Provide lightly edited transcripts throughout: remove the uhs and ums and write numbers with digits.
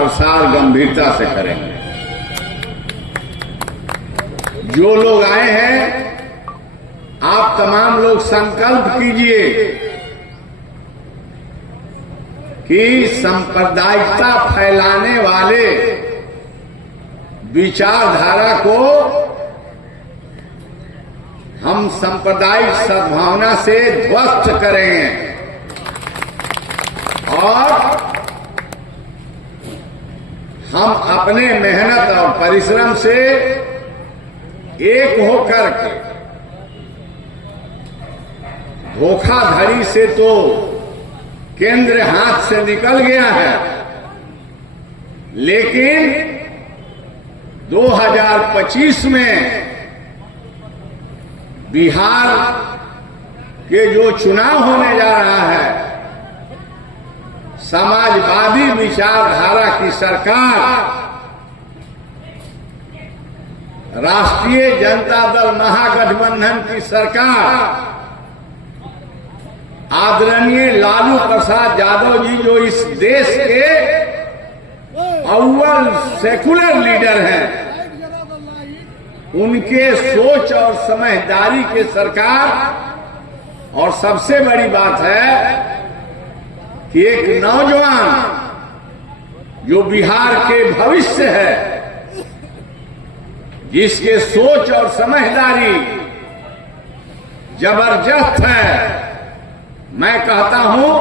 प्रसार गंभीरता से करेंगे। जो लोग आए हैं, आप तमाम लोग संकल्प कीजिए कि सांप्रदायिकता फैलाने वाले विचारधारा को हम सांप्रदायिक सद्भावना से ध्वस्त करेंगे और हम अपने मेहनत और परिश्रम से एक होकर के धोखाधड़ी से तो केंद्र हाथ से निकल गया है, लेकिन 2025 में बिहार के जो चुनाव होने जा रहा है, समाजवादी विचारधारा की सरकार, राष्ट्रीय जनता दल महागठबंधन की सरकार, आदरणीय लालू प्रसाद यादव जी जो इस देश के अव्वल सेकुलर लीडर हैं, उनके सोच और समझदारी के सरकार। और सबसे बड़ी बात है कि एक नौजवान जो बिहार के भविष्य है, जिसके सोच और समझदारी जबरदस्त है, मैं कहता हूं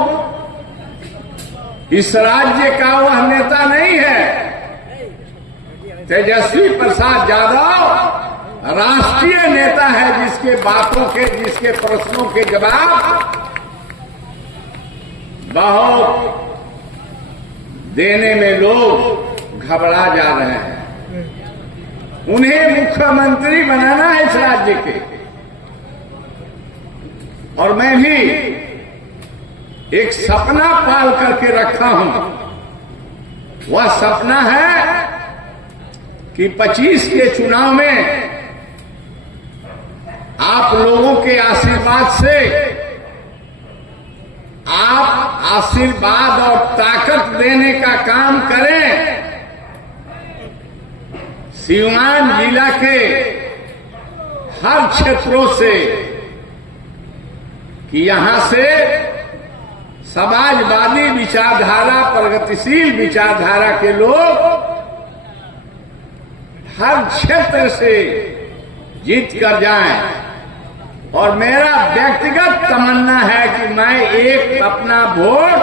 इस राज्य का वह नेता नहीं है। तेजस्वी प्रसाद यादव राष्ट्रीय नेता है, जिसके बातों के, जिसके प्रश्नों के जवाब बहुत देने में लोग घबरा जा रहे हैं। उन्हें मुख्यमंत्री बनाना है इस राज्य के। और मैं भी एक सपना पाल करके रखा हूं। वह सपना है कि 25 के चुनाव में आप लोगों के आशीर्वाद से, आप आशीर्वाद और ताकत देने का काम करें। सीवान जिला के हर क्षेत्रों से, कि यहां से समाजवादी विचारधारा, प्रगतिशील विचारधारा के लोग हर क्षेत्र से जीत कर जाएं। और मेरा व्यक्तिगत तमन्ना है कि मैं एक अपना वोट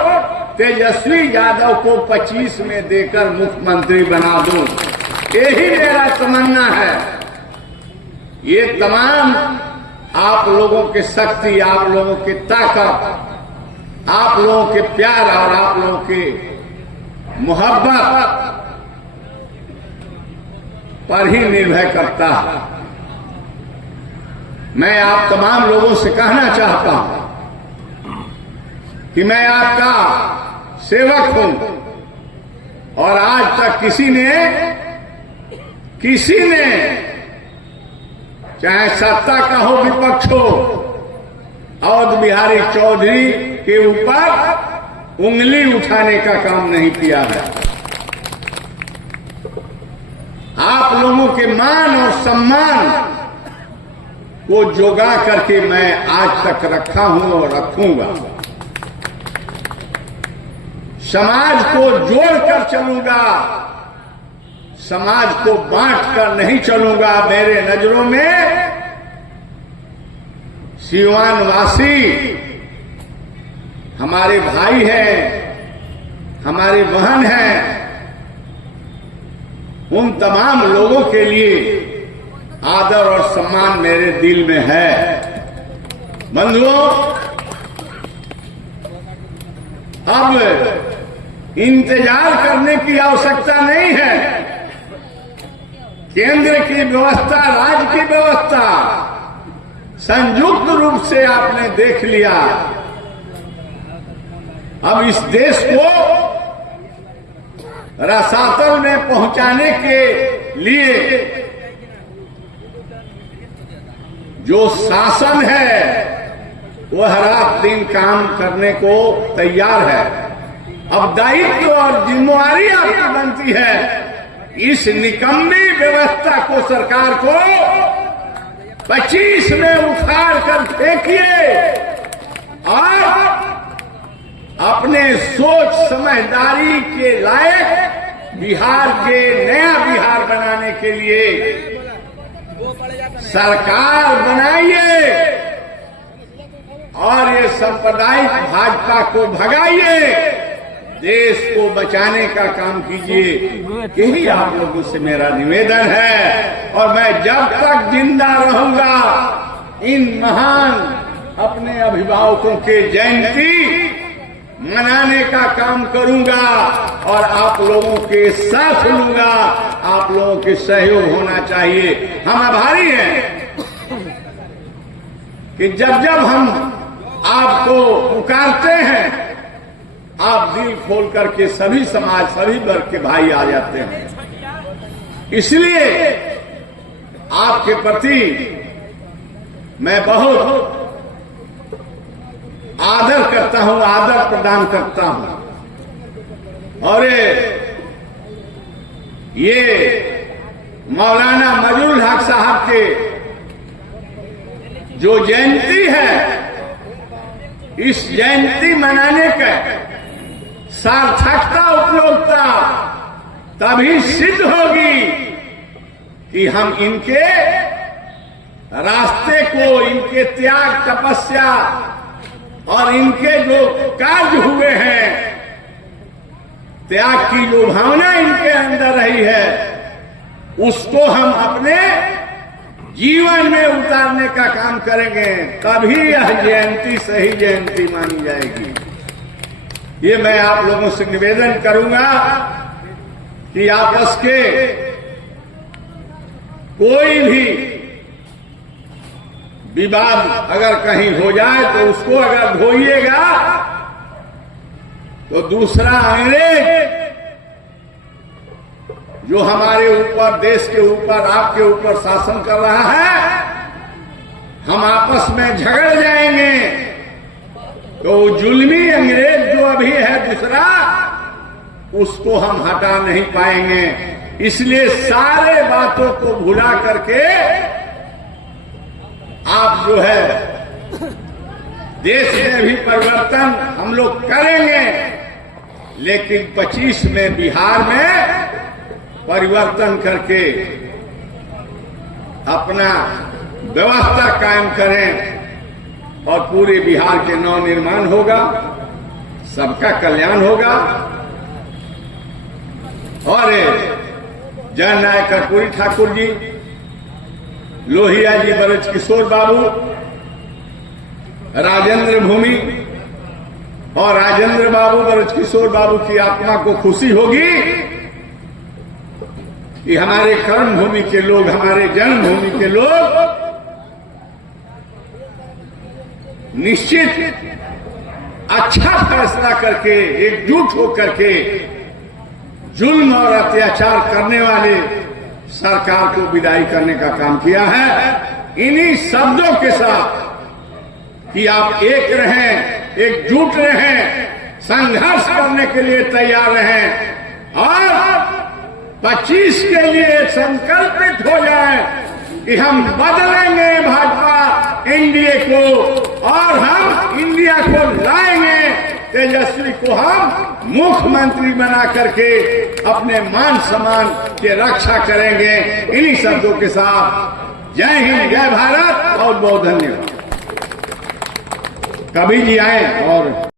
तेजस्वी यादव को 25 में देकर मुख्यमंत्री बना दूं। यही मेरा तमन्ना है। ये तमाम आप लोगों की शक्ति, आप लोगों की ताकत, आप लोगों के प्यार और आप लोगों की मोहब्बत पर ही निर्भर करता है। मैं आप तमाम लोगों से कहना चाहता हूं कि मैं आपका सेवक हूं और आज तक किसी ने चाहे सत्ता का हो विपक्ष हो, अवध बिहारी चौधरी के ऊपर उंगली उठाने का काम नहीं किया है। आप लोगों के मान और सम्मान को जोगा करके मैं आज तक रखा हूं और रखूंगा। समाज को जोड़कर चलूंगा, समाज को बांट कर नहीं चलूंगा। मेरे नजरों में सीवान वासी हमारे भाई हैं, हमारे बहन हैं। उन तमाम लोगों के लिए आदर और सम्मान मेरे दिल में है। बंधुओं, अब इंतजार करने की आवश्यकता नहीं है। केंद्र की व्यवस्था, राज्य की व्यवस्था संयुक्त रूप से आपने देख लिया। अब इस देश को रसातल में पहुंचाने के लिए जो शासन है वह रात दिन काम करने को तैयार है। अब दायित्व और जिम्मेवारी आपकी बनती है इस निकम्मी व्यवस्था को, सरकार को 25 में उखाड़ कर फेंकिए और अपने सोच समझदारी के लायक बिहार के नया बिहार बनाने के लिए सरकार बनाइए और ये सांप्रदायिक भाजपा को भगाइए, देश को बचाने का काम कीजिए। यही आप लोगों से मेरा निवेदन है और मैं जब तक जिंदा रहूंगा इन महान अपने अभिभावकों के जयंती मनाने का काम करूंगा और आप लोगों के साथ लूंगा। आप लोगों के सहयोग होना चाहिए। हम आभारी हैं कि जब जब हम आपको पुकारते हैं आप दिल खोल करके सभी समाज, सभी वर्ग के भाई आ जाते हैं। इसलिए आपके प्रति मैं बहुत आदर करता हूं, आदर प्रदान करता हूं। और ये मौलाना मजरूल हक साहब के जो जयंती है, इस जयंती मनाने का सार्थकता, उपयोगिता तभी सिद्ध होगी कि हम इनके रास्ते को, इनके त्याग, तपस्या और इनके जो कार्य हुए हैं, त्याग की जो भावना इनके अंदर रही है, उसको हम अपने जीवन में उतारने का काम करेंगे, तभी यह जयंती सही जयंती मानी जाएगी। ये मैं आप लोगों से निवेदन करूंगा कि आपस के कोई भी विवाद अगर कहीं हो जाए तो उसको अगर धोइएगा तो दूसरा अंग्रेज जो हमारे ऊपर, देश के ऊपर, आपके ऊपर शासन कर रहा है, हम आपस में झगड़ जाएंगे तो जुल्मी अंग्रेज जो अभी है दूसरा, उसको हम हटा नहीं पाएंगे। इसलिए सारे बातों को भुला करके आप जो है देश में भी परिवर्तन हम लोग करेंगे, लेकिन 25 में बिहार में परिवर्तन करके अपना व्यवस्था कायम करें और पूरे बिहार के नव निर्माण होगा, सबका कल्याण होगा। और जननायक कर्पूरी ठाकुर जी, लोहिया जी, ब्रज किशोर बाबू, राजेंद्र भूमि और राजेंद्र बाबू, ब्रज किशोर बाबू की आत्मा को खुशी होगी कि हमारे कर्म भूमि के लोग, हमारे जन्मभूमि के लोग निश्चित अच्छा फैसला करके, एकजुट होकर के जुल्म और अत्याचार करने वाले सरकार को विदाई करने का काम किया है। इन्हीं शब्दों के साथ कि आप एक रहें, एकजुट रहें, संघर्ष करने के लिए तैयार रहें और 25 के लिए संकल्पित हो जाएं कि हम बदलेंगे भाजपा एनडीए को और हम इंडिया को लाएंगे, तेजस्वी को हम मुख्यमंत्री बना करके अपने मान सम्मान की रक्षा करेंगे। इन्हीं शब्दों के साथ जय हिंद, जय भारत, बहुत बहुत धन्यवाद। कभी भी आए और